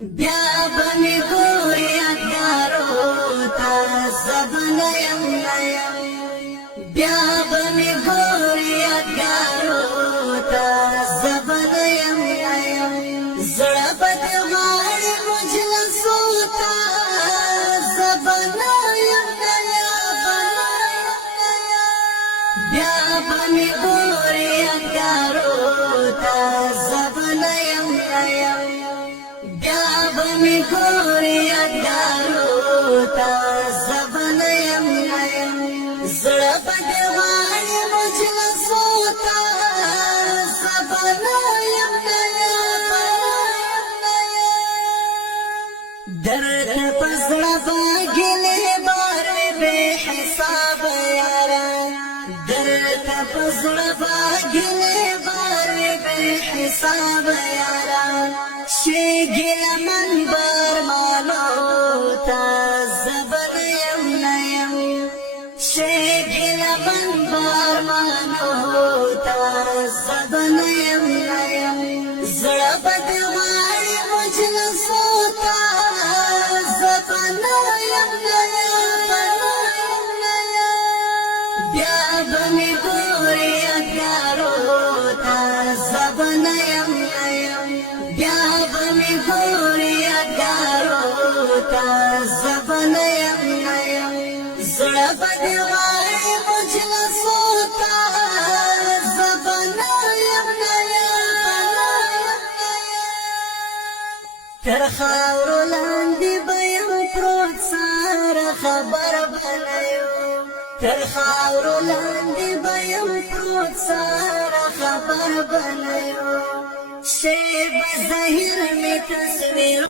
بیا بمی ګورې یادګارو ته زبن یم بیا بمی ګورې یادګارو ته زبن یم زړه به دې غواړي مجلسو ته زبن یم بیا بمی ګورې یادګارو ته زبن یم بیا بمی ګورې یادګارو ته زبن یم زړه به دې غواړي مجلسو ته زبن یم درته په زړه به ګلې بار وي بې حساب یاره درته په زړه به ګلې بار وي بې حساب یاره شیگل من برمانو تا زبن یم شیگل من برمانو تا زبن یم زړه به دې غواړي مجلسو ته زبن یم بیا به مې ګورې یادګارو ته زبن یم بیا به مې ګورې یادګارو ته زبن یم زړه به دې غواړي مجلسو ته زبن یم تر خاورو لاندې به یم پروت ساره خبر به نه یو تر خاورو لاندې به یم پروت ساره خبر به نه یو شیب زهیر می تصویر